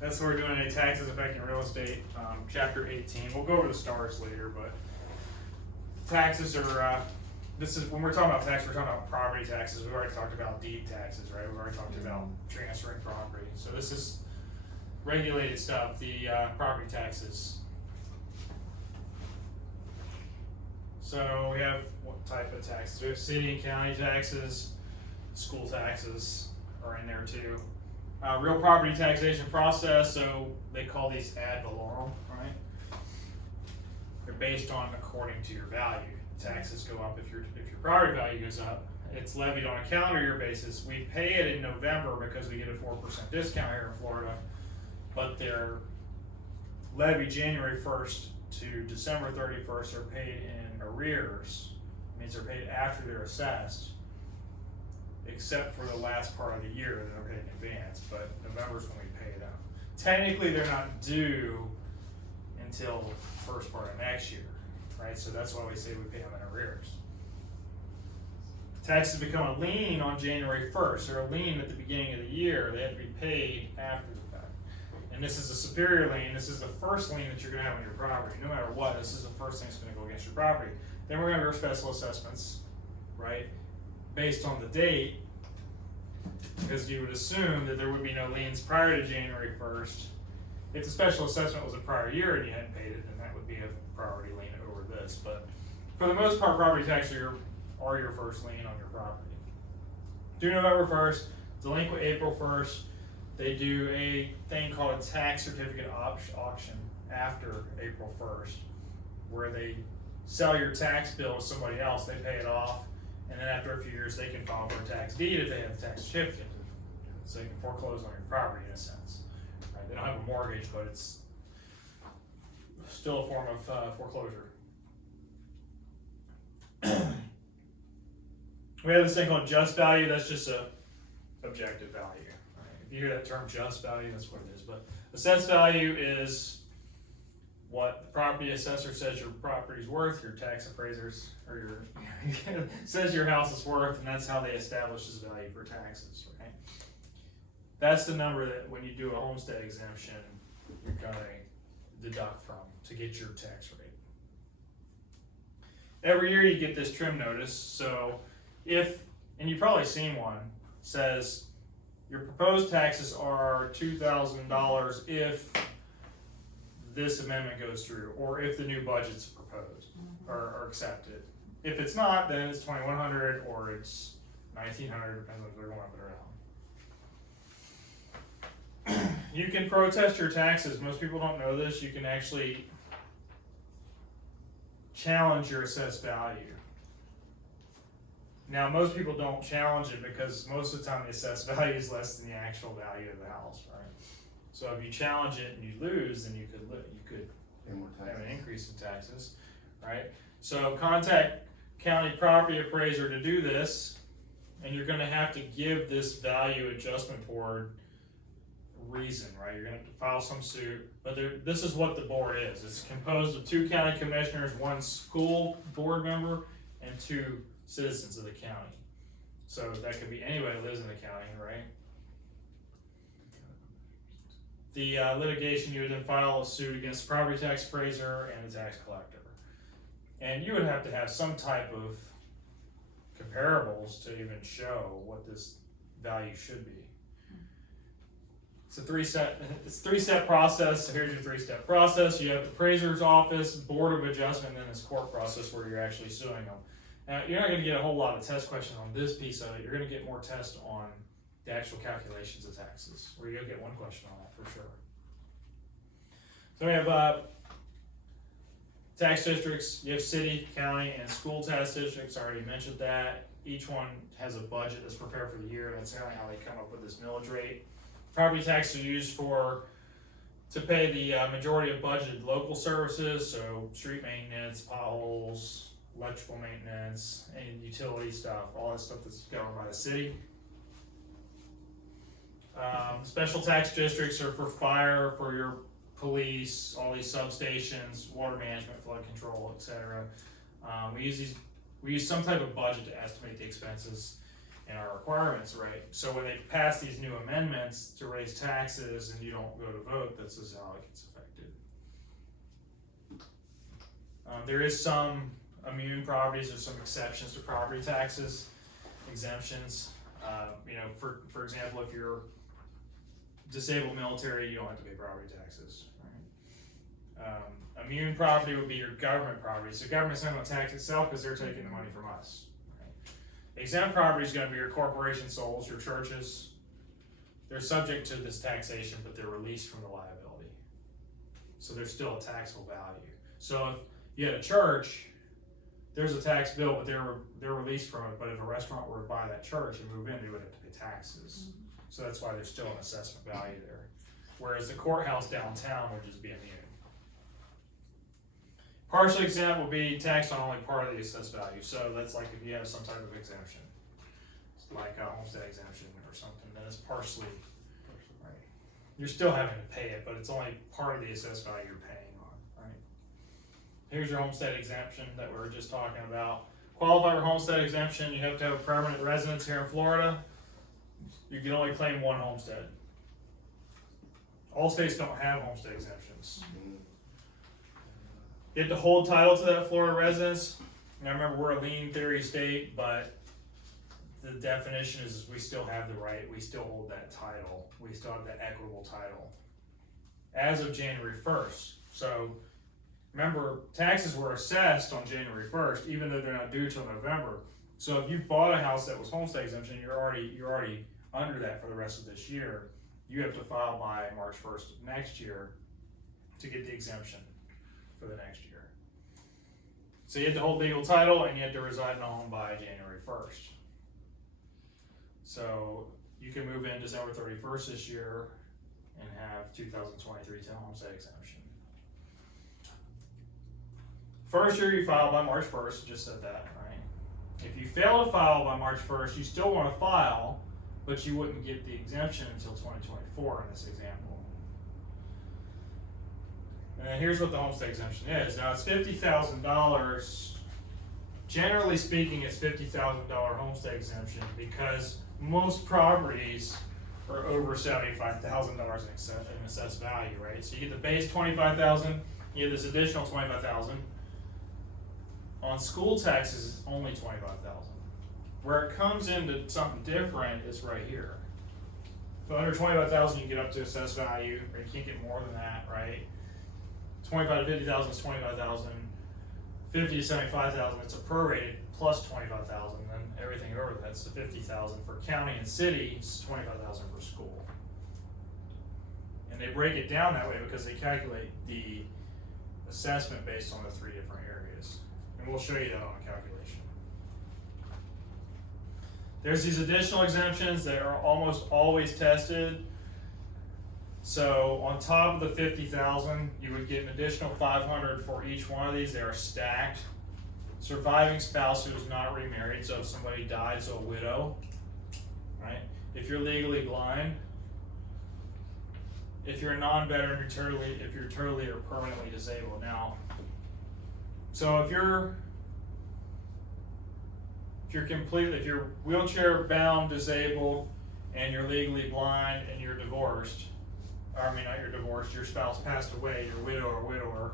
That's what we're doing in taxes affecting real estate, chapter 18. We'll go over the stars later, but taxes are, this is, when we're talking about tax, we're talking about property taxes. We've already talked about deed taxes, right? We've already talked about transferring property. So this is regulated stuff, the property taxes. So we have what type of taxes? We have city and county taxes, school taxes are in there too. Real property taxation process, so they call these ad valorem, right? They're based on according to your value. Taxes go up if your property value goes up. It's levied on a calendar year basis. We pay it in November because we get a 4% discount here in Florida, but they're levied January 1st to December 31st are paid in arrears. It means they're paid after they're assessed, except for the last part of the year that they're paid in advance, but November's when we pay them. Technically, they're not due until first part of next year, right? So that's why we say we pay them in arrears. Taxes become a lien on January 1st. They're a lien at the beginning of the year. They have to be paid after the fact. And this is a superior lien. This is the first lien that you're gonna have on your property. No matter what, this is the first thing that's gonna go against your property. Then we're gonna have our special assessments, right? Based on the date, because you would assume that there would be no liens prior to January 1st. If the special assessment was a prior year and you hadn't paid it, then that would be a priority lien over this. But for the most part, property taxes are your first lien on your property. Due November 1st, delinquent April 1st, they do a thing called a tax certificate auction after April 1st, where they sell your tax bill to somebody else, they pay it off, and then after a few years, they can file for a tax deed if they have the tax certificate. So they can foreclose on your property in a sense. Right? They don't have a mortgage, but it's still a form of foreclosure. We have this thing called just value. That's just a objective value. Right? If you hear that term just value, that's what it is. But assessed value is what the property assessor says your property's worth, your tax appraisers, or your says your house is worth, and that's how they establish this value for taxes, right? That's the number that when you do a homestead exemption, you're gonna deduct from to get your tax rate. Every year you get this trim notice, so if, and you've probably seen one, says your proposed taxes are $2,000 if this amendment goes through, or if the new budget's proposed or accepted. If it's not, then it's $2,100 or it's $1,900, depends if they're going up or down. You can protest your taxes. Most people don't know this. You can actually challenge your assessed value. Now, most people don't challenge it because most of the time the assessed value is less than the actual value of the house, right? So if you challenge it and you lose, then you could have an increase in taxes, right? So contact county property appraiser to do this, and you're gonna have to give this value adjustment board reason, right? You're gonna have to file some suit, but this is what the board is. It's composed of 2 county commissioners, 1 school board member, and 2 citizens of the county. So that could be anybody who lives in the county, right? The litigation, you would then file a suit against the property tax appraiser and the tax collector. And you would have to have some type of comparables to even show what this value should be. It's a 3-step process. So here's your 3-step process. You have the appraiser's office, board of adjustment, and then this court process where you're actually suing them. Now, you're not going to get a whole lot of test questions on this piece of it. You're going to get more tests on the actual calculations of taxes, where you'll get 1 question on that for sure. So we have tax districts. You have city, county, and school tax districts. I already mentioned that. Each one has a budget that's prepared for the year. That's kind of how they come up with this millage rate. Property taxes are used to pay the majority of budgeted local services, so street maintenance, potholes, electrical maintenance, and utility stuff, all that stuff that's governed by the city. Special tax districts are for fire, for your police, all these substations, water management, flood control, etc. We use some type of budget to estimate the expenses, in our requirements, right? So when they pass these new amendments to raise taxes and you don't go to vote, this is how it gets affected. There is some immune properties, there's some exceptions to property taxes, exemptions. You know, for example, if you're disabled military, you don't have to pay property taxes. Right? Immune property would be your government property. So government's not going to tax itself because they're taking the money from us. Right? Exempt property is going to be your corporation souls, your churches. They're subject to this taxation, but they're released from the liability. So there's still a taxable value. So if you had a church, there's a tax bill, but they're released from it. But if a restaurant were to buy that church and move in, they would have to pay taxes. So that's why there's still an assessment value there. Whereas the courthouse downtown would just be immune. Partially exempt will be taxed on only part of the assessed value. So that's like if you have some type of exemption, like a homestead exemption or something, then it's partially, right? You're still having to pay it, but it's only part of the assessed value you're paying on, right? Here's your homestead exemption that we were just talking about. Qualify for homestead exemption, you have to have a permanent residence here in Florida. You can only claim one homestead. All states don't have homestead exemptions. You have to hold title to that Florida residence. And I remember we're a lien theory state, but the definition is we still have the right, we still hold that title. We still have that equitable title. As of January 1st. So remember, taxes were assessed on January 1st, even though they're not due till November. So if you bought a house that was homestead exemption, you're already under that for the rest of this year. You have to file by March 1st of next year to get the exemption for the next year. So you have to hold legal title and you have to reside in a home by January 1st. So you can move in December 31st this year and have 2023 10 homestead exemption. First year you file by March 1st, just said that, right? If you fail to file by March 1st, you still want to file, but you wouldn't get the exemption until 2024 in this example. And then here's what the homestead exemption is. Now it's $50,000. Generally speaking, it's $50,000 homestead exemption because most properties are over $75,000 in assessed value, right? So you get the base $25,000, you get this additional $25,000. On school taxes, it's only $25,000. Where it comes into something different is right here. So under $25,000, you get up to assessed value, or you can't get more than that, right? 25 to 50,000 is 25,000. 50 to 75,000, it's a prorated plus 25,000. Then everything over that's the 50,000 for county and city. It's 25,000 for school. And they break it down that way because they calculate the assessment based on the three different areas. And we'll show you that on a calculation. There's these additional exemptions that are almost always tested. So on top of the 50,000, you would get an additional 500 for each one of these. They are stacked. Surviving spouse who is not remarried, so if somebody died, so a widow, right? If you're legally blind, if you're a non-veteran, if you're totally or permanently disabled. Now, so if you're wheelchair bound, disabled, and you're legally blind and you're divorced, your spouse passed away, you're a widow or widower,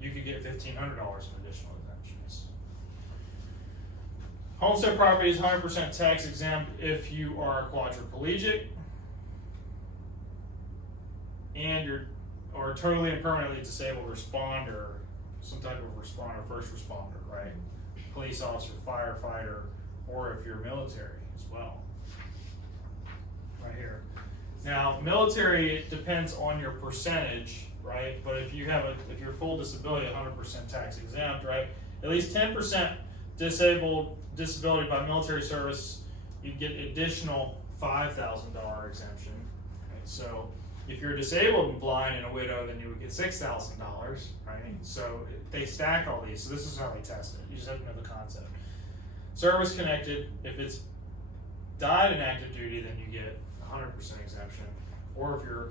you could get $1,500 in additional exemptions. Homestead property is 100% tax exempt if you are a quadriplegic and or totally and permanently disabled responder, some type of responder, first responder, right? Police officer, firefighter, or if you're military as well. Right here. Now, military, it depends on your percentage, right? But if you're full disability, 100% tax exempt, right? At least 10% disability by military service, you get additional $5,000 exemption. Okay? So if you're disabled and blind and a widow, then you would get $6,000, right? So they stack all these. So this is how they test it. You just have to know the concept. Service connected, if it's died in active duty, then you get 100% exemption. Or if you're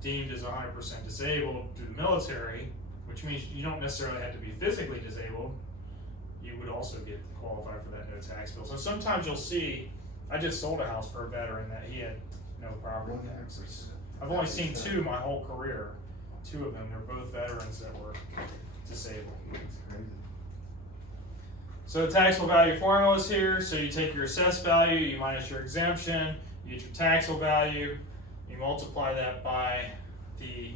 deemed as 100% disabled through the military, which means you don't necessarily have to be physically disabled, you would also get qualified for that no tax bill. So sometimes you'll see, I just sold a house for a veteran that he had no property taxes. I've only seen two my whole career, two of them, they're both veterans that were disabled. So the taxable value formula is here, so you take your assessed value, you minus your exemption, you get your taxable value, you multiply that by the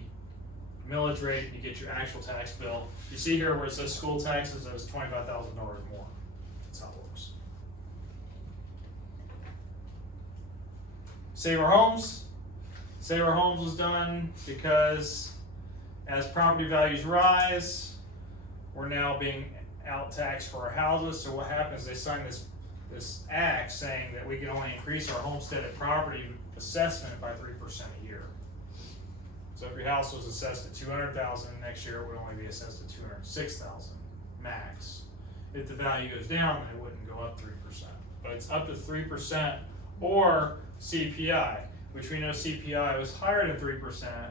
millage rate, you get your actual tax bill. You see here where it says school taxes, that was $25,000 more. That's how it works. Save Our Homes. Save Our Homes was done because as property values rise, we're now being out taxed for our houses. So what happens, they sign this act saying that we can only increase our homesteaded property assessment by 3% a year. So if your house was assessed at $200,000, next year it would only be assessed at $206,000 max. If the value goes down, then it wouldn't go up 3%. But it's up to 3% or CPI, which we know CPI was higher than 3%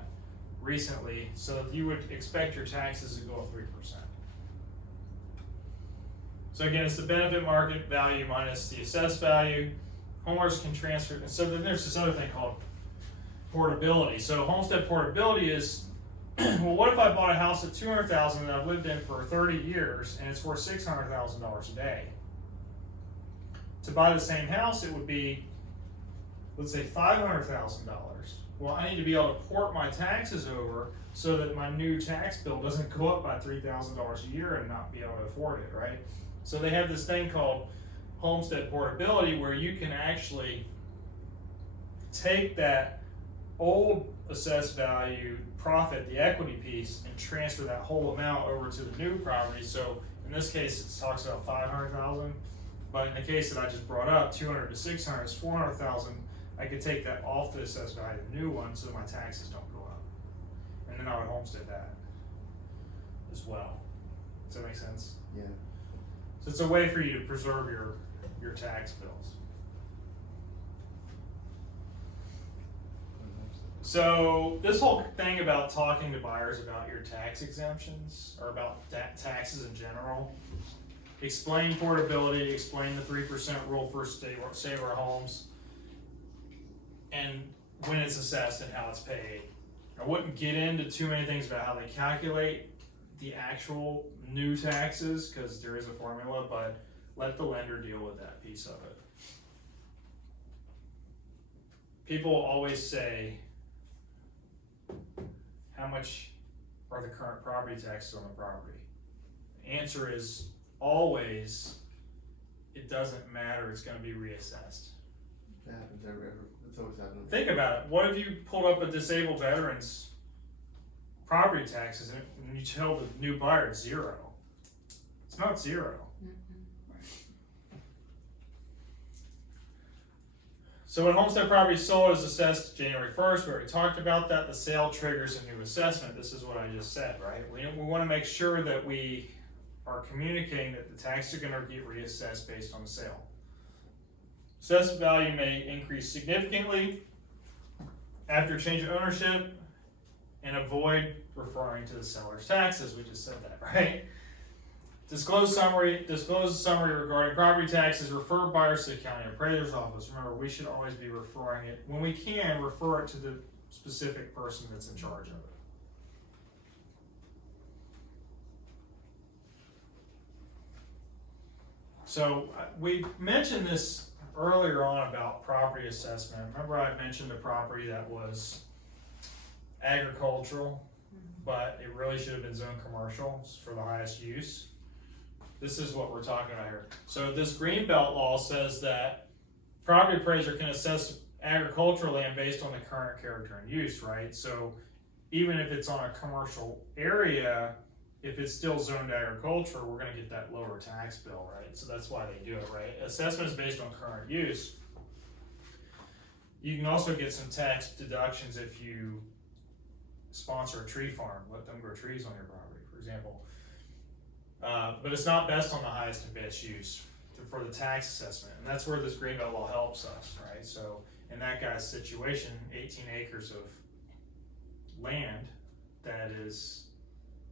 recently, so you would expect your taxes to go up 3%. So again, it's the benefit market value minus the assessed value. Homeowners can transfer, and so then there's this other thing called portability. So homestead portability is, well, what if I bought a house at $200,000 that I've lived in for 30 years and it's worth $600,000 a day? To buy the same house, it would be, let's say, $500,000. Well, I need to be able to port my taxes over so that my new tax bill doesn't go up by $3,000 a year and not be able to afford it, right? So they have this thing called homestead portability where you can actually take that old assessed value profit, the equity piece, and transfer that whole amount over to the new property. So in this case, it talks about $500,000, but in the case that I just brought up, $200,000 to $600,000 is $400,000. I could take that off the assessed value, the new one, so my taxes don't go up, and then I would homestead that as well. Does that make sense? Yeah. So it's a way for you to preserve your tax bills. So this whole thing about talking to buyers about your tax exemptions or about taxes in general, explain portability, explain the 3% rule for Save Our Homes, and when it's assessed and how it's paid. I wouldn't get into too many things about how they calculate the actual new taxes because there is a formula, but let the lender deal with that piece of it. People always say, how much are the current property taxes on the property? The answer is always, it doesn't matter, it's going to be reassessed. That happens it's always happening. Think about it. What if you pulled up a disabled veteran's property taxes and you tell the new buyer it's zero? It's not zero. So when homestead property sold is assessed January 1st, we already talked about that. The sale triggers a new assessment. This is what I just said, right? We want to make sure that we are communicating that the taxes are going to get reassessed based on the sale. Assessed value may increase significantly after change of ownership, and avoid referring to the seller's taxes. We just said that, right? Disclose summary regarding property taxes. Refer buyers to the county appraiser's office. Remember, we should always be referring it. When we can, refer it to the specific person that's in charge of it. So we mentioned this earlier on about property assessment. Remember I mentioned the property that was agricultural, but it really should have been zoned commercial for the highest use. This is what we're talking about here. So this Greenbelt law says that property appraiser can assess agricultural land based on the current character and use, right? So even if it's on a commercial area, if it's still zoned agriculture, we're gonna get that lower tax bill, right? So that's why they do it, right? Assessment is based on current use. You can also get some tax deductions if you sponsor a tree farm, let them grow trees on your property, for example. But it's not best on the highest and best use for the tax assessment, and that's where this Greenbelt law helps us, right? So in that guy's situation, 18 acres of land that is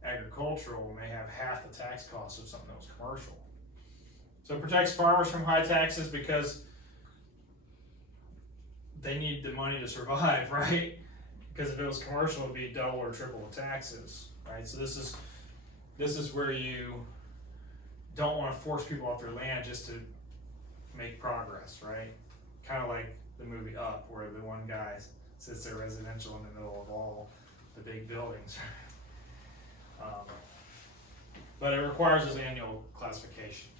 agricultural may have half the tax cost of something that was commercial. So it protects farmers from high taxes because they need the money to survive, right? Because if it was commercial, it'd be double or triple the taxes, right? So this is where you don't want to force people off their land just to make progress, right? Kind of like the movie Up, where the one guy sits there residential in the middle of all the big buildings. But it requires this annual classification.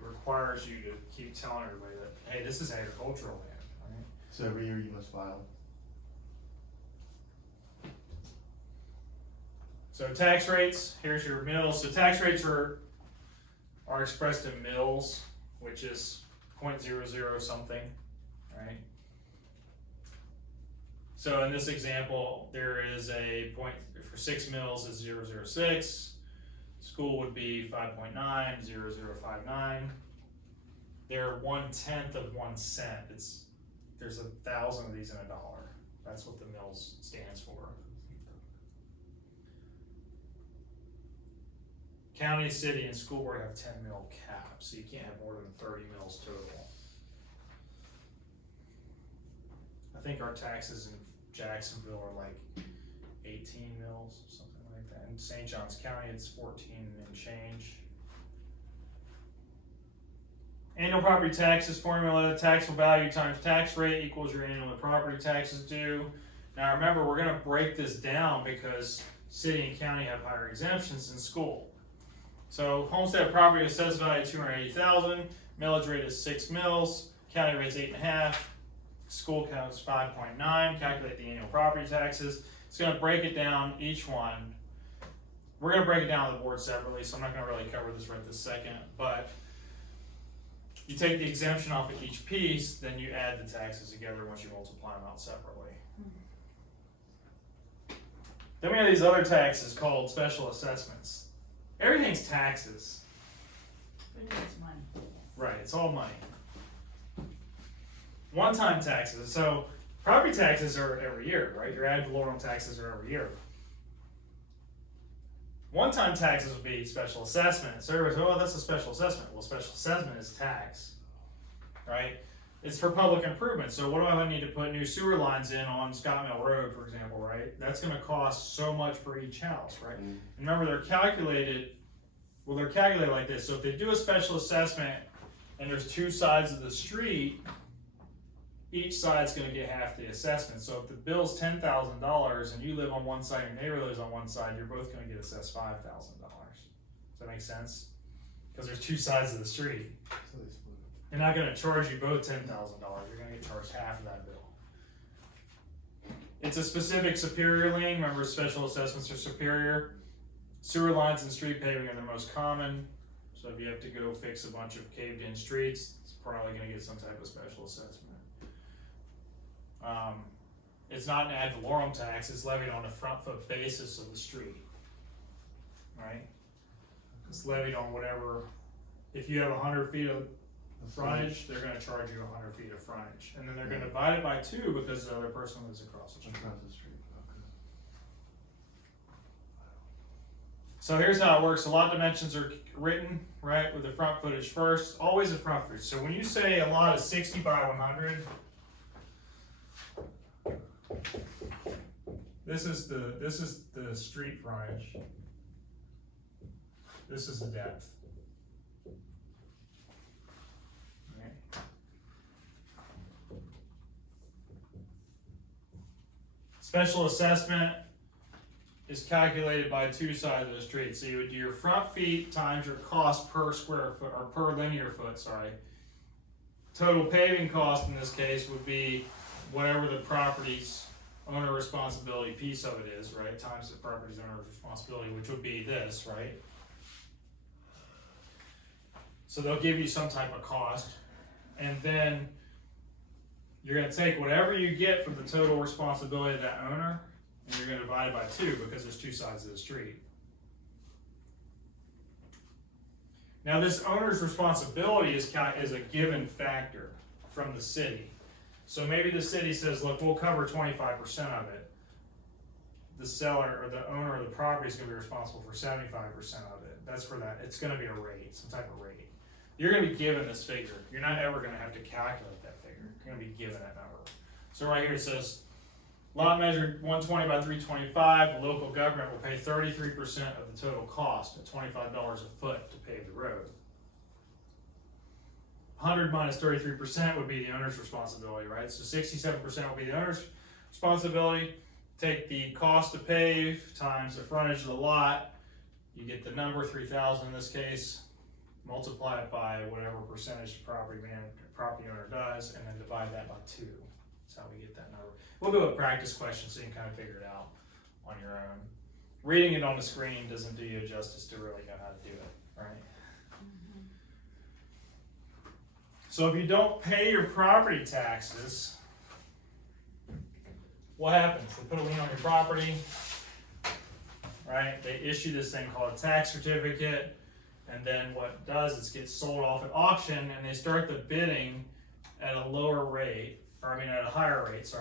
It requires you to keep telling everybody that, hey, this is agricultural land, right? So every year you must file. So tax rates, here's your mills. So tax rates are expressed in mills, which is 0.00 something, right? So in this example, there is a point for 6 mills is 0.006. School would be 5.9, 0.0059. They're 1/10 of 1 cent. There's 1,000 of these in $1. That's what the mills stands for. County, city, and school board have 10 mil caps, so you can't have more than 30 mils total. I think our taxes in Jacksonville are like 18 mils, something like that. In St. Johns County, it's 14 and change. Annual property taxes formula: taxable value times tax rate equals your annual property taxes due. Now remember, we're going to break this down because city and county have higher exemptions than school. So homestead property assessed value $280,000, millage rate is 6 mils, county rate's 8.5, school count is 5.9. Calculate the annual property taxes. It's going to break it down each one. We're going to break it down on the board separately, so I'm not going to really cover this right this second. But you take the exemption off of each piece, then you add the taxes together once you multiply them out separately. Then we have these other taxes called special assessments. Everything's taxes. Everything's money. Right, it's all money. One-time taxes. So property taxes are every year, right? Your ad valorem taxes are every year. One-time taxes would be special assessment. So everybody's, oh, that's a special assessment. Well, special assessment is tax, right? It's for public improvement. So what do I need to put new sewer lines in on Scott Mill Road, for example, right? That's going to cost so much per each house, right? And remember, they're calculated like this. So if they do a special assessment and there's 2 sides of the street, each side's going to get half the assessment. So if the bill's $10,000 and you live on one side and your neighbor lives on one side, you're both going to get assessed $5,000. Does that make sense? Because there's 2 sides of the street. So they split it. They're not going to charge you both $10,000. You're going to get charged half of that bill. It's a specific superior lien. Remember, special assessments are superior. Sewer lines and street paving are the most common. So if you have to go fix a bunch of caved in streets, it's probably going to get some type of special assessment. It's not an ad valorem tax. It's levied on the front foot basis of the street. Right? It's levied on whatever. If you have 100 feet of frontage, they're going to charge you 100 feet of frontage, and then they're going to divide it by 2 because the other person lives across the street. Across the street, okay. So here's how it works. A lot of dimensions are written, right, with the front footage first. Always the front footage. So when you say a lot is 60 by 100, this is the street frontage. This is the depth. Special assessment is calculated by 2 sides of the street. So you would do your front feet times your cost per square foot, or per linear foot, sorry. Total paving cost in this case would be whatever the property's owner responsibility piece of it is, right? Times the property's owner's responsibility, which would be this, right? So they'll give you some type of cost, and then you're going to take whatever you get from the total responsibility of that owner, and you're going to divide it by 2 because there's 2 sides of the street. Now this owner's responsibility is a given factor from the city. So maybe the city says, look, we'll cover 25% of it. The seller or the owner of the property is going to be responsible for 75% of it. That's for that. It's going to be a rate, some type of rate. You're gonna be given this figure. You're not ever gonna have to calculate that figure. You're gonna be given that number. So right here it says, lot measured 120 by 325, the local government will pay 33% of the total cost at $25 a foot to pave the road. 100 minus 33% would be the owner's responsibility, right? So 67% will be the owner's responsibility. Take the cost to pave times the frontage of the lot, you get the number 3,000 in this case, multiply it by whatever percentage the property owner does, and then divide that by 2. That's how we get that number. We'll do a practice question so you can kind of figure it out on your own. Reading it on the screen doesn't do you justice to really know how to do it, right? So if you don't pay your property taxes, what happens? They put a lien on your property, right? They issue this thing called a tax certificate, and then what it does is it gets sold off at auction, and they start the bidding at a lower rate, at a higher rate,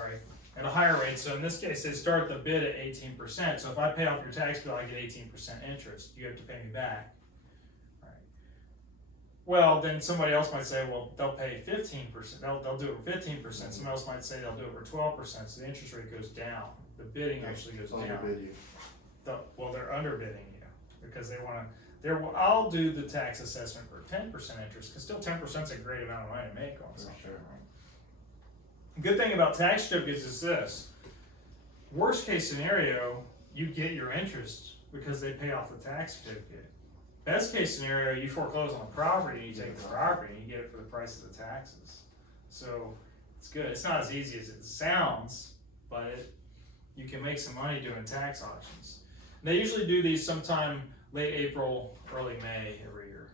at a higher rate. So in this case, they start the bid at 18%. So if I pay off your tax bill, I get 18% interest. You have to pay me back. Right. Well, then somebody else might say, well, they'll pay 15%. They'll do it for 15%. Somebody else might say they'll do it for 12%. So the interest rate goes down. The bidding actually goes down. Underbid you. Well, they're underbidding you because they want to. I'll do the tax assessment for 10% interest, because still 10% is a great amount of money to make on something. Sure. Right? Good thing about tax certificates is this: worst case scenario, you get your interest because they pay off the tax certificate. Best case scenario, you foreclose on the property, you take the property, and you get it for the price of the taxes. So it's good. It's not as easy as it sounds, but you can make some money doing tax auctions. And they usually do these sometime late April, early May every year.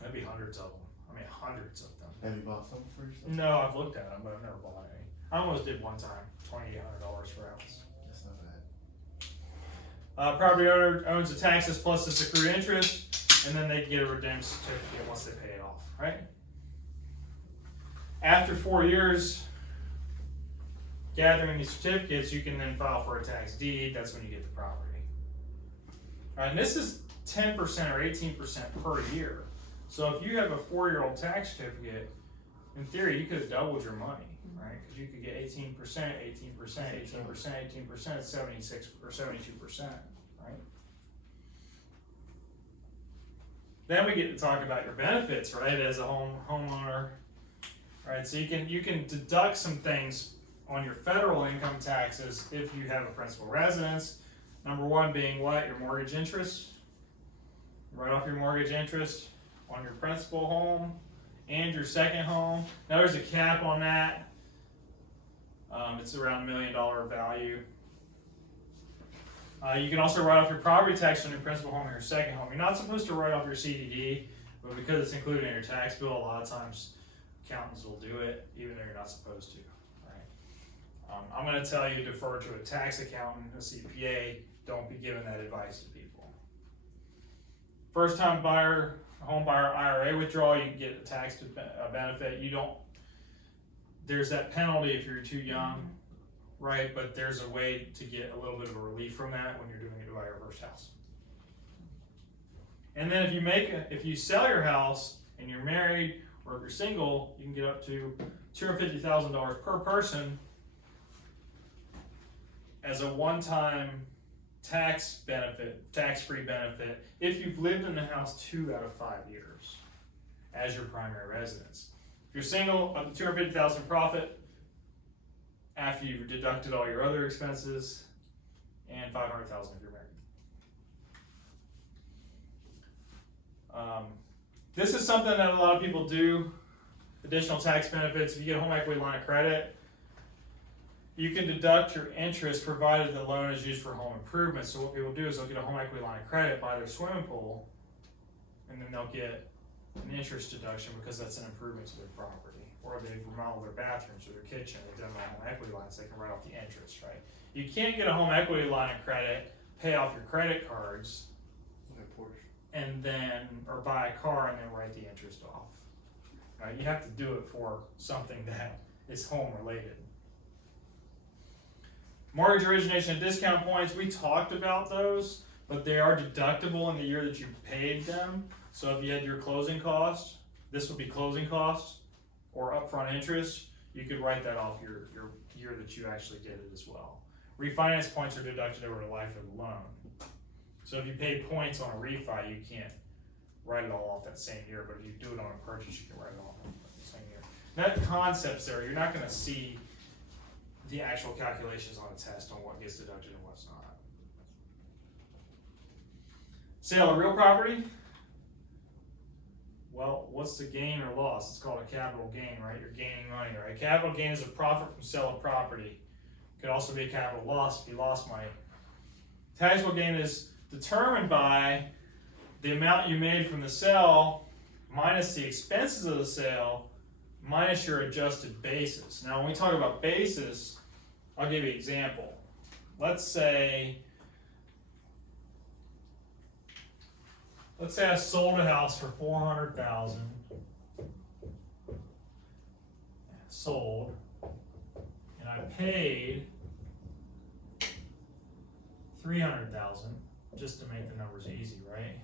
That'd be hundreds of them. Hundreds of them. Have you bought some for yourself? No, I've looked at them, but I've never bought any. I almost did one time, $2,800 for a house. That's not bad. Property owner owns the taxes plus this accrued interest, and then they get a redemption certificate once they pay it off, right? After 4 years, gathering these certificates, you can then file for a tax deed. That's when you get the property. All right, and this is 10% or 18% per year. So if you have a 4-year-old tax certificate, in theory, you could have doubled your money, right? Because you could get 18%, 18%, 18%, 18%, 76 or 72%, right? Then we get to talk about your benefits, right? As a homeowner, right? So you can deduct some things on your federal income taxes if you have a principal residence. Number one being what? Your mortgage interest. Write off your mortgage interest on your principal home and your second home. Now there's a cap on that. It's around $1 million value. You can also write off your property tax on your principal home and your second home. You're not supposed to write off your CDD, but because it's included in your tax bill, a lot of times accountants will do it, even though you're not supposed to. Right? I'm going to tell you defer to a tax accountant, a CPA. Don't be giving that advice to people. First time buyer, home buyer IRA withdrawal, you can get a tax benefit. There's that penalty if you're too young, right? But there's a way to get a little bit of a relief from that when you're doing it to buy your first house. And then if you sell your house and you're married, or if you're single, you can get up to $250,000 per person as a one-time tax-free benefit, if you've lived in the house 2 out of 5 years as your primary residence. If you're single, up to $250,000 profit after you've deducted all your other expenses, and $500,000 if you're married. This is something that a lot of people do. Additional tax benefits. If you get a home equity line of credit, you can deduct your interest provided the loan is used for home improvements. So what people do is they'll get a home equity line of credit, buy their swimming pool, and then they'll get an interest deduction because that's an improvement to their property. Or they've remodeled their bathrooms or their kitchen, they've done a home equity line, so they can write off the interest, right? You can't get a home equity line of credit, pay off your credit cards, and then, or buy a car and then write the interest off. Right? You have to do it for something that is home related. Mortgage origination and discount points, we talked about those, but they are deductible in the year that you paid them. So if you had your closing costs, this would be closing costs or upfront interest, you could write that off your year that you actually did it as well. Refinance points are deducted over the life of the loan. So if you pay points on a refi, you can't write it all off that same year, but if you do it on a purchase, you can write it off the same year. That concept's there, you're not gonna see the actual calculations on a test on what gets deducted and what's not. Sale of real property. Well, what's the gain or loss? It's called a capital gain, right? You're gaining money, right? Capital gain is a profit from sale of property. It could also be a capital loss if you lost money. Taxable gain is determined by the amount you made from the sale minus the expenses of the sale minus your adjusted basis. Now, when we talk about basis, I'll give you an example. Let's say I sold a house for $400,000. Sold, and I paid $300,000 just to make the numbers easy, right?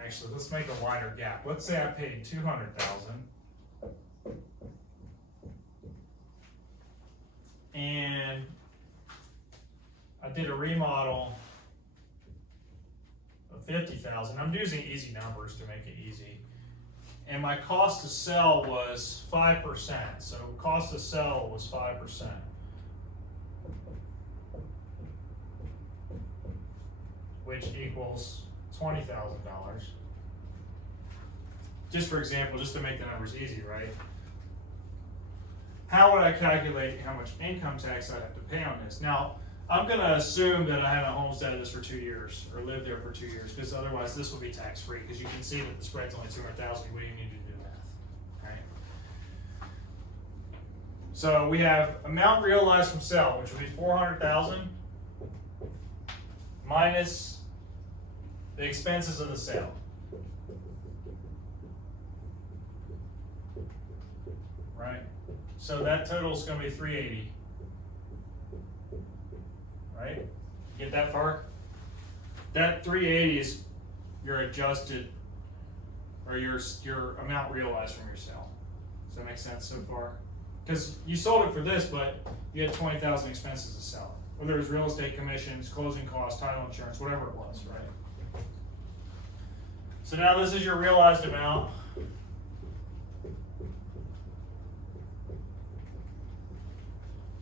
Actually, let's make a wider gap. Let's say I paid $200,000, and I did a remodel of $50,000. I'm using easy numbers to make it easy. And my cost to sell was 5%. So cost to sell was 5%. Which equals $20,000. Just for example, just to make the numbers easy, right? How would I calculate how much income tax I'd have to pay on this? Now, I'm gonna assume that I haven't homesteaded this for 2 years, or lived there for 2 years, because otherwise this will be tax-free, because you can see that the spread's only $200,000, you wouldn't even need to do math, right? So we have amount realized from sale, which would be $400,000, minus the expenses of the sale. Right? So that total is gonna be $380. Right? Get that far? That $380 is your adjusted, or your amount realized from your sale. Does that make sense so far? Because you sold it for this, but you had $20,000 expenses to sell it. Whether it was real estate commissions, closing costs, title insurance, whatever it was, right? So now this is your realized amount.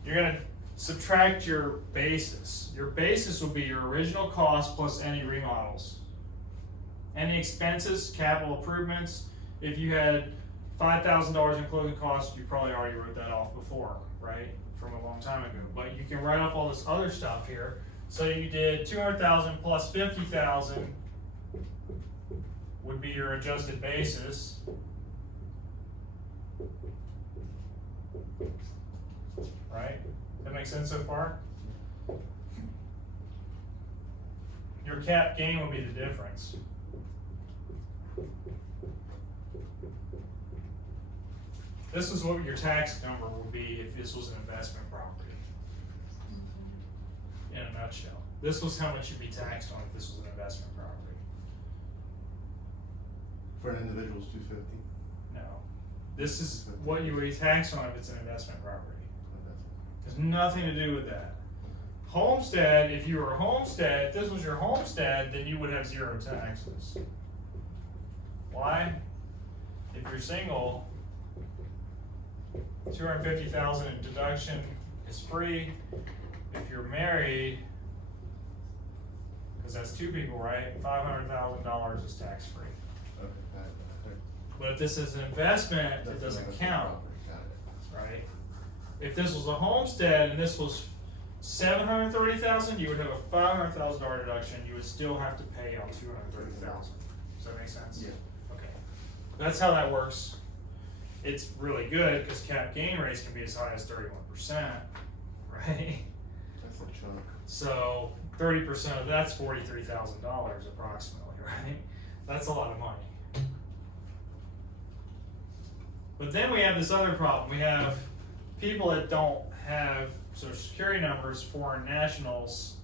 You're gonna subtract your basis. Your basis will be your original cost plus any remodels. Any expenses, capital improvements. If you had $5,000 in closing costs, you probably already wrote that off before, right? From a long time ago. But you can write off all this other stuff here. So you did $200,000 plus $50,000 would be your adjusted basis. Right? That makes sense so far? Your cap gain will be the difference. This is what your tax number would be if this was an investment property. In a nutshell. This was how much you'd be taxed on if this was an investment property. For an individual, it's $250. No. This is what you would be taxed on if it's an investment property. Has nothing to do with that. Homestead, if you were a homestead, if this was your homestead, then you would have 0 taxes. Why? If you're single, $250,000 in deduction is free. If you're married, because that's 2 people, right? $500,000 is tax free. Okay. But if this is an investment, it doesn't count, right? If this was a homestead and this was $730,000, you would have a $500,000 deduction. You would still have to pay on $230,000. Does that make sense? Yeah. Okay. That's how that works. It's really good because cap gain rates can be as high as 31%, right? That's a chunk. So 30% of that's $43,000 approximately, right? That's a lot of money. But then we have this other problem. We have people that don't have Social Security numbers, foreign nationals,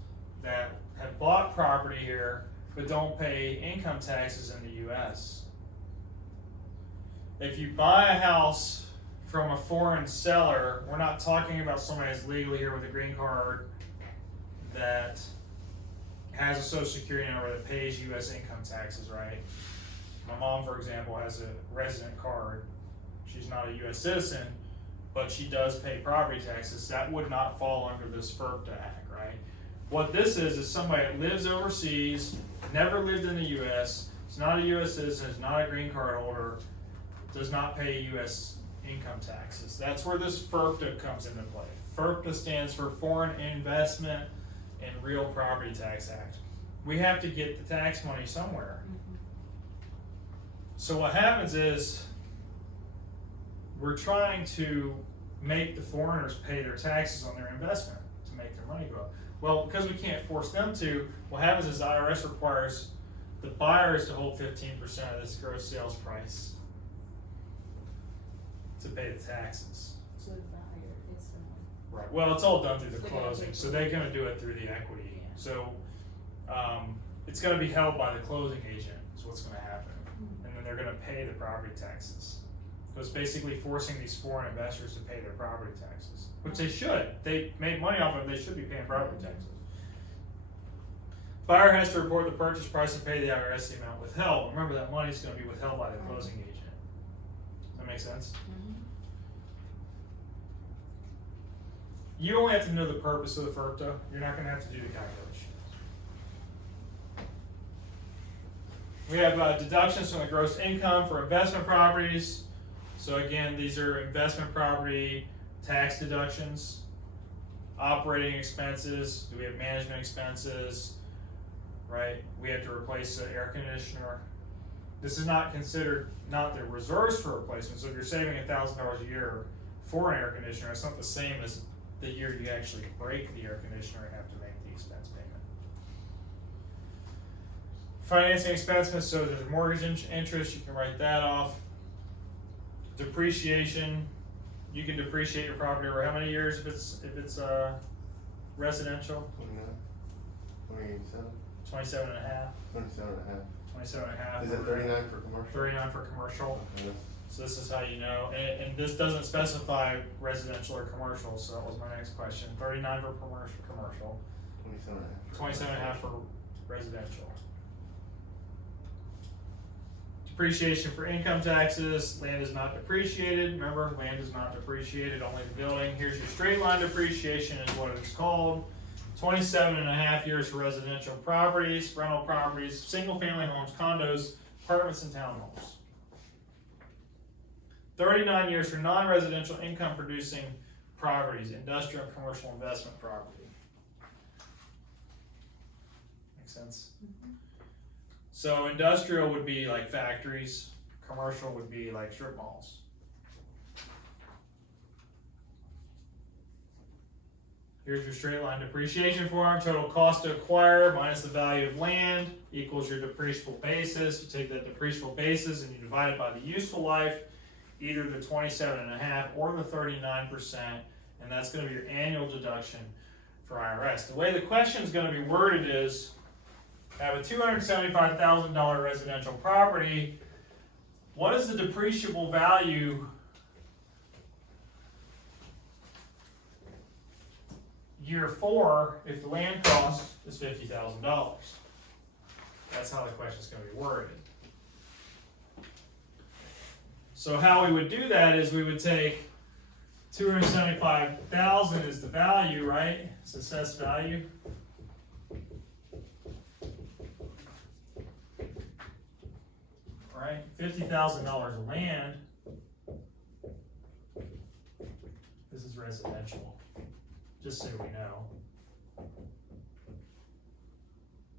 that have bought property here but don't pay income taxes in the US. If you buy a house from a foreign seller, we're not talking about somebody that's legally here with a green card that has a social security number that pays US income taxes, right? My mom, for example, has a resident card. She's not a US citizen, but she does pay property taxes. That would not fall under this FERPTA Act, right? What this is somebody that lives overseas, never lived in the US, is not a US citizen, is not a green card holder, does not pay US income taxes. That's where this FERPTA comes into play. FERPTA stands for Foreign Investment and Real Property Tax Act. We have to get the tax money somewhere. So what happens is we're trying to make the foreigners pay their taxes on their investment to make their money grow. Well, because we can't force them to, what happens is the IRS requires the buyers to hold 15% of this gross sales price to pay the taxes. So the buyer is the one. Right. Well, it's all done through the They're gonna closing, pay so for they're it. gonna do it through the equity. Yeah. So, it's gonna be held by the closing agent, is what's gonna happen. And then they're gonna pay the property taxes. So it's basically forcing these foreign investors to pay their property taxes, which they should. They make money off of it, they should be paying property taxes. Buyer has to report the purchase price and pay the IRS the amount withheld. Remember, that money is gonna be withheld by the closing agent. Does that make sense? You only have to know the purpose of the FERPTA. You're not gonna have to do the calculations. We have deductions from the gross income for investment properties. So again, these are investment property tax deductions. Operating expenses, do we have management expenses, right? We have to replace the air conditioner. This is not considered, not the reserves for replacement. So if you're saving $1,000 a year for an air conditioner, it's not the same as the year you actually break the air conditioner and have to make the expense payment. Financing expenses, so there's mortgage interest, you can write that off. Depreciation, you can depreciate your property over how many years if it's residential? 29, 27, 27 and a half. 27 and a half. 27 and a half. Is it 39 for commercial? 39 for commercial. Okay. So this is how you know, and this doesn't specify residential or commercial, so that was my next question. 39 for commercial, 27 and a half. 27 and a half for residential. Depreciation for income taxes, land is not depreciated. Remember, land is not depreciated, only the building. Here's your straight line depreciation is what it's called. 27 and a half years for residential properties, rental properties, single family homes, condos, apartments, and townhomes. 39 years for non-residential income producing properties, industrial and commercial investment property. Make sense? So industrial would be like factories, commercial would be like strip malls. Here's your straight line depreciation form. Total cost to acquire minus the value of land equals your depreciable basis. You take that depreciable basis and you divide it by the useful life, either the 27 and a half or the 39%, and that's gonna be your annual deduction for IRS. The way the question is gonna be worded is, I have a $275,000 residential property. What is the depreciable value year 4 if the land cost is $50,000? That's how the question is going to be worded. So how we would do that is we would take 275,000 is the value, right? It's assessed value. Right, $50,000 of land. This is residential, just so we know.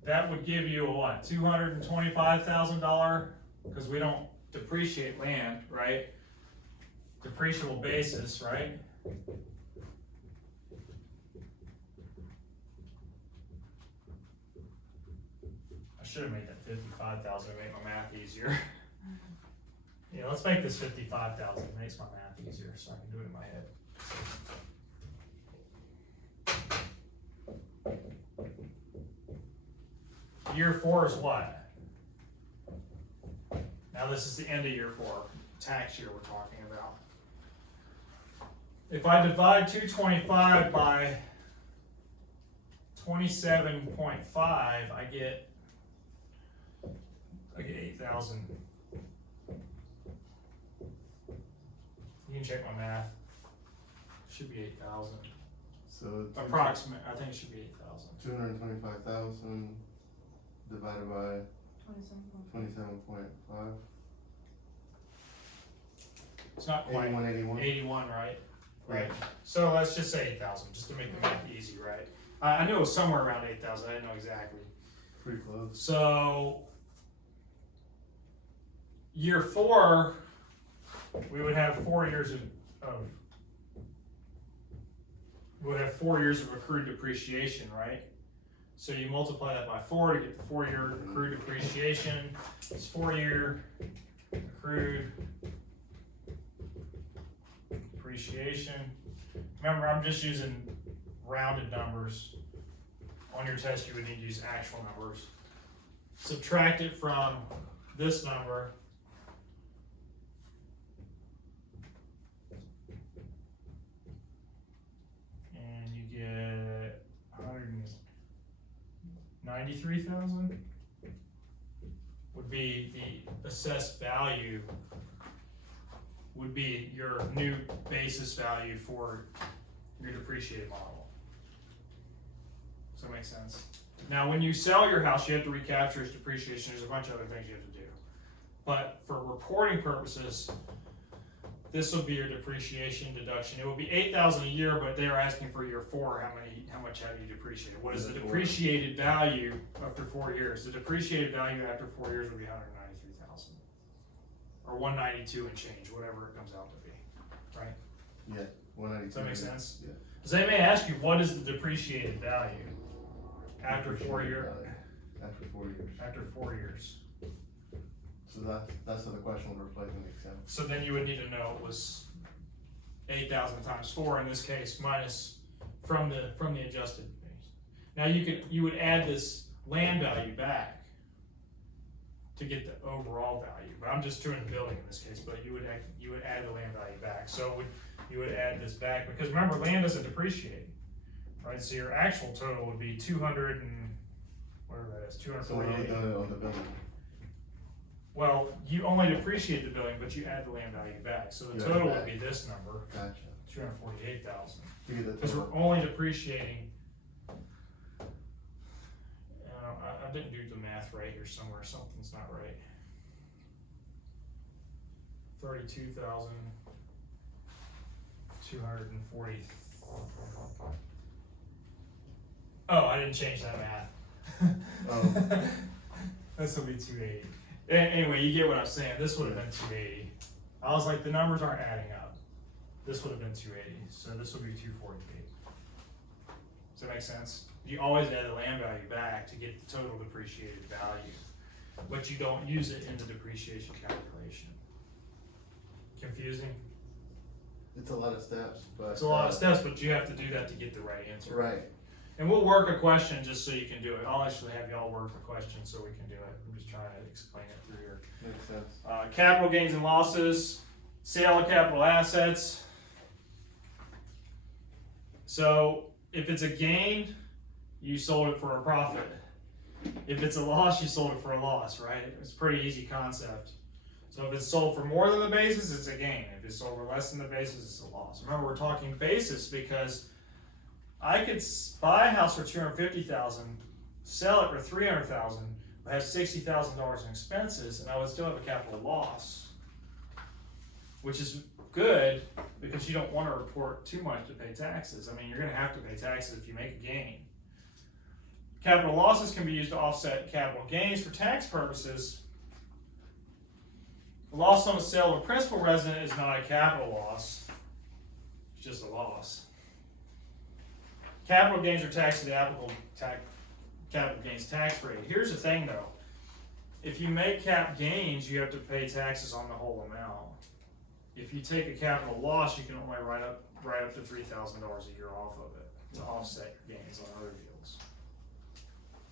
That would give you a what, $225,000, because we don't depreciate land, right? Depreciable basis, right? I should have made that 55,000 to make my math easier. Yeah, let's make this 55,000. It makes my math easier, so I can do it in my head. year 4 is what? Now this is the end of year 4, tax year we're talking about. If I divide 225 by 27.5, I get 8,000. You can check my math. Should be 8,000. So Approximate, I think it should be 8,000. 225,000 divided by 27.5. It's not quite 81. 81, right? Right. Yeah. So let's just say 8,000, just to make the math easy, right? I knew it was somewhere around 8,000. I didn't know exactly. Pretty close. So year 4, we would have 4 years of we would have 4 years of accrued depreciation, right? So you multiply that by 4 to get the 4-year accrued depreciation. It's 4-year accrued depreciation. Remember, I'm just using rounded numbers. On your test, you would need to use actual numbers. Subtract it from this number. And you get 193,000 would be the assessed value, would be your new basis value for your depreciated model. Does that make sense? Now, when you sell your house, you have to recapture its depreciation. There's a bunch of other things you have to do. But for reporting purposes, this will be your depreciation deduction. It will be 8,000 a year, but they are asking for year 4, how much have you depreciated? What is the depreciated value after 4 years? The depreciated value after 4 years would be 193,000, or 192 and change, whatever it comes out to be, right? Yeah, 192. Does that make sense? Yeah. Because they may ask you, what is the depreciated value after 4 years? After 4 years. After 4 years. So that's how the question would reflect in the exam. So then you would need to know it was 8,000 times 4 in this case, minus from the adjusted base. Now you would add this land value back to get the overall value. But I'm just doing the building in this case. But you would add the land value back. So you would add this back because remember, land doesn't depreciate, right? So your actual total would be 200 and whatever that is, So when you 248. done it on the building. Well, you only depreciate the building, but you add the land value back. So the Yeah, total back. would be this number, Gotcha. 248,000. To get the Because total. we're only depreciating. I didn't do the math right here somewhere. Something's not right. 32,240. Oh, I didn't change that math. Oh. This will be 280. Anyway, you get what I'm saying. This would have been 280. I was like, the numbers aren't adding up. This would have been 280, so this will be 248. Does that make sense? You always add the land value back to get the total depreciated value, but you don't use it in the depreciation calculation. Confusing? It's a lot of steps, but. It's a lot of steps, but you have to do that to get the right answer. Right. And we'll work a question just so you can do it. I'll actually have y'all work the question so we can do it. I'm just trying to explain it through here. Makes sense. Capital gains and losses, sale of capital assets. So if it's a gain, you sold it for a profit. If it's a loss, you sold it for a loss, right? It's a pretty easy concept. So if it's sold for more than the basis, it's a gain. If it's sold for less than the basis, it's a loss. Remember, we're talking basis because I could buy a house for $250,000, sell it for $300,000, but have $60,000 in expenses, and I would still have a capital loss, which is good because you don't want to report too much to pay taxes. I mean, you're going to have to pay taxes if you make a gain. Capital losses can be used to offset capital gains for tax purposes. The loss on the sale of a principal residence is not a capital loss, it's just a loss. Capital gains are taxed at the applicable capital gains tax rate. Here's the thing though, if you make cap gains, you have to pay taxes on the whole amount. If you take a capital loss, you can only write up to $3,000 a year off of it to offset your gains on other deals.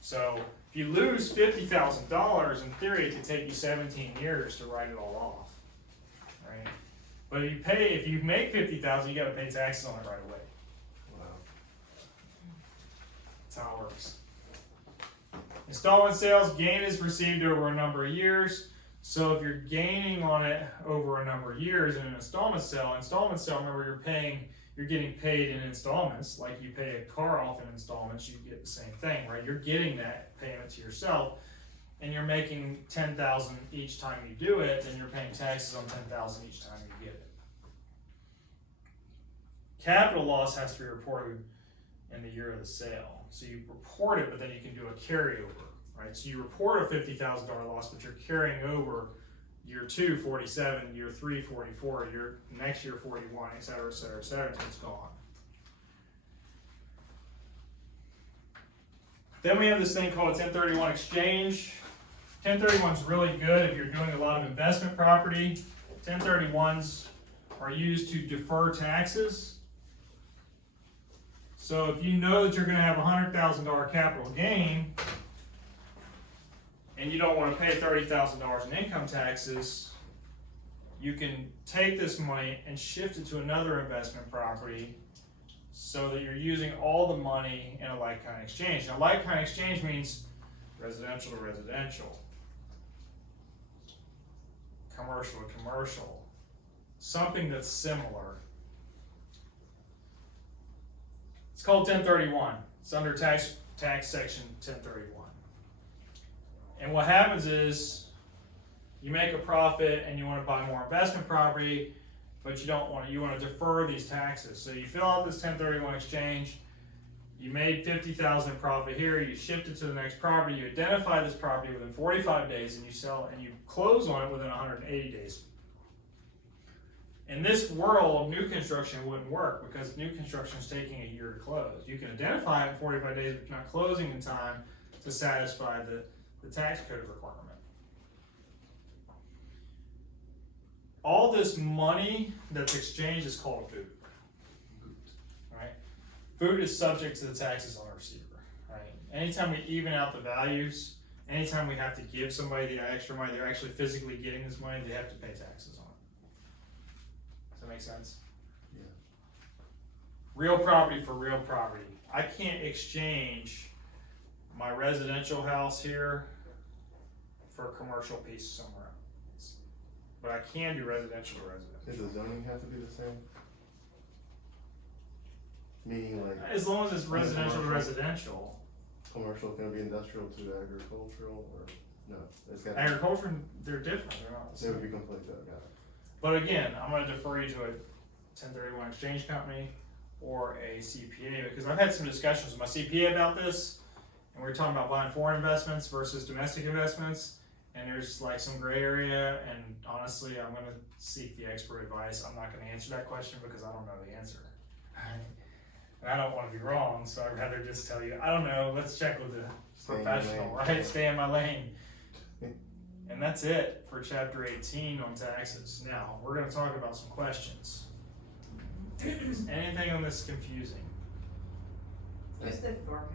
So if you lose $50,000, in theory, it could take you 17 years to write it all off, right? But if you make 50,000, you gotta pay taxes on it right away. Wow. That's how it works. Installment sales, gain is received over a number of years. So if you're gaining on it over a number of years in an installment sale, remember you're getting paid in installments, like you pay a car off in installments, you get the same thing, right? You're getting that payment to yourself, and you're making $10,000 each time you do it, and you're paying taxes on $10,000 each time you get it. Capital loss has to be reported in the year of the sale. So you report it, but then you can do a carryover, right? So you report a $50,000 loss, but you're carrying over year 2, 47, year 3, 44, next year 41, et cetera, et cetera, et cetera, until it's gone. Then we have this thing called a 1031 exchange. 1031 is really good if you're doing a lot of investment property. 1031s are used to defer taxes. So if you know that you're going to have a $100,000 capital gain, and you don't want to pay $30,000 in income taxes, you can take this money and shift it to another investment property so that you're using all the money in a like-kind exchange. Now, like-kind exchange means residential to residential, commercial to commercial, something that's similar. It's called 1031. It's under tax section 1031. And what happens is you make a profit and you want to buy more investment property, but you want to defer these taxes. So you fill out this 1031 exchange, you made $50,000 in profit here, you shift it to the next property, you identify this property within 45 days, and you sell and you close on it within 180 days. In this world, new construction wouldn't work because new construction is taking a year to close. You can identify it in 45 days, but you're not closing in time to satisfy the tax code requirement. All this money that's exchanged is called boot. Right? Boot is subject to the taxes on the receiver. Right? Anytime we even out the values, anytime we have to give somebody the extra money, they're actually physically getting this money, they have to pay taxes on it. Does that make sense? Yeah. Real property for real property. I can't exchange my residential house here for a commercial piece somewhere else. But I can do residential to residential. Does the zoning have to be the same? Meaning like As long as it's residential to commercial. residential. commercial can be industrial to agricultural, or no? It's got Agriculture, they're different, they're not the they would same. be completely got it. But again, I'm gonna defer you to a 1031 exchange company or a CPA, because I've had some discussions with my CPA about this, and we're talking about buying foreign investments versus domestic investments, and there's like some gray area, and honestly, I'm gonna seek the expert advice. I'm not gonna answer that question because I don't know the answer. And I don't wanna be wrong, so I'd rather just tell you, I don't know, let's check with the Stay in your professional, lane. right? Stay in my lane. And that's it for chapter 18 on taxes. Now, we're gonna talk about some questions. Is anything on this confusing? Just the formulas,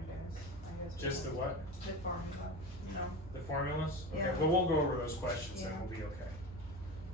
I guess. Just the what? The formula, no. The formulas? Okay, Yeah. but we'll go over those questions and Yeah. we'll be okay.